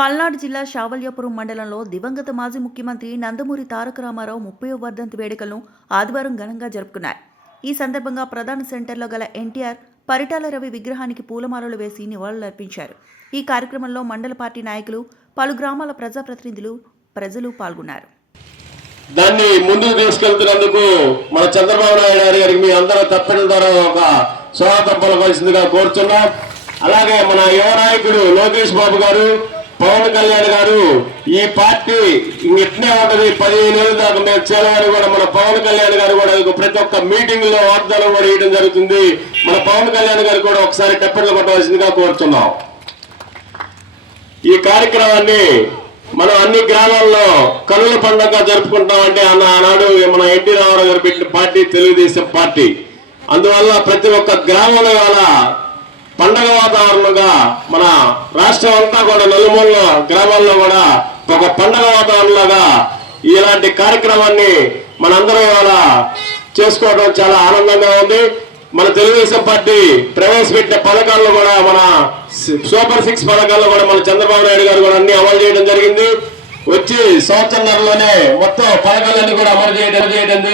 పల్నాడు జిల్లా శావల్యాపురం మండలంలో దివంగత మాజీ ముఖ్యమంత్రి నందమూరి తారక రామారావు 30వ వర్ధంతి వేడుకలను ఆదివారం ఘనంగా జరుపుకున్నారు. ఈ సందర్భంగా ప్రధాన సెంటర్లో గల ఎన్టీఆర్, పరిటాల రవి విగ్రహానికి పూలమాలలు వేసి నివాళులర్పించారు. ఈ కార్యక్రమంలో మండల పార్టీ నాయకులు, పలు గ్రామాల ప్రజాప్రతినిధులు, ప్రజలు పాల్గొన్నారు. దాన్ని ముందుకు తీసుకెళ్తున్నందుకు మన చంద్రబాబు నాయుడు గారికి మీ అందరూ తప్పని ద్వారా ఒక స్వాగతం పలకాల్సిందిగా కోరుతున్నాం. అలాగే మన యువ నాయకుడు లోకేష్ బాబు గారు, పవన్ కళ్యాణ్ గారు, ఈ పార్టీ ఇట్నే ఉంటది 15 ఏళ్ళ దాకా మేము చేయాలని కూడా మన పవన్ కళ్యాణ్ గారు కూడా ప్రతి ఒక్క మీటింగ్ లో వాగ్దానం కూడా ఇవ్వడం జరుగుతుంది. మన పవన్ కళ్యాణ్ గారు కూడా ఒకసారి టెప్పెట్లు కొట్టవలసిందిగా కోరుతున్నాం. ఈ కార్యక్రమాన్ని మనం అన్ని గ్రామాల్లో కనుల పండుగ జరుపుకుంటామంటే ఆనాడు మన ఎన్టీ రామారావు గారు పెట్టిన పార్టీ తెలుగుదేశం పార్టీ. అందువల్ల ప్రతి ఒక్క గ్రామంలో ఇవాళ పండగ వాతావరణంగా మన రాష్ట్రం అంతా కూడా నలుమూల గ్రామాల్లో కూడా ఒక పండగ వాతావరణంలాగా ఇలాంటి కార్యక్రమాన్ని మనందరం ఇవాళ చేసుకోవడం చాలా ఆనందంగా ఉంది. మన తెలుగుదేశం పార్టీ ప్రవేశపెట్టిన పథకాల్లో కూడా మన సూపర్ 6 పథకాల్లో కూడా మన చంద్రబాబు నాయుడు గారు కూడా అన్ని అమలు చేయడం జరిగింది. వచ్చి సంవత్సరంలోనే మొత్తం పథకాలన్నీ కూడా అమలు చేయడం